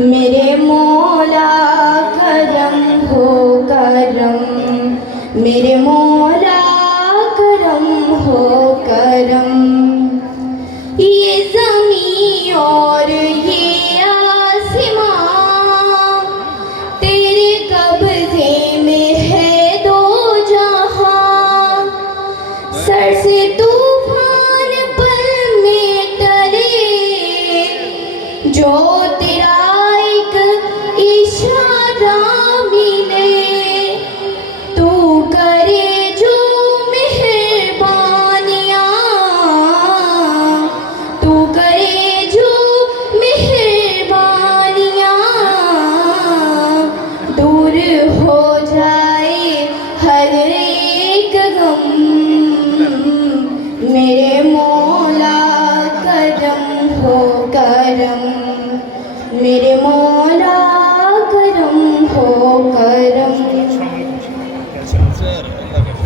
मेरे मौला करम हो करम, मेरे मौला करम हो करम। ये ज़मीं और ये आसमां तेरे कब्ज़े में है दो जहां। सर से तूफान पल में टले, जो तेरा एक इशारा मिले। तू करे जो मेहरबानियाँ, तू करे जो मेहरबानियाँ, दूर हो जाए हर एक गम। मेरे मौला करम हो करम, मेरे मौला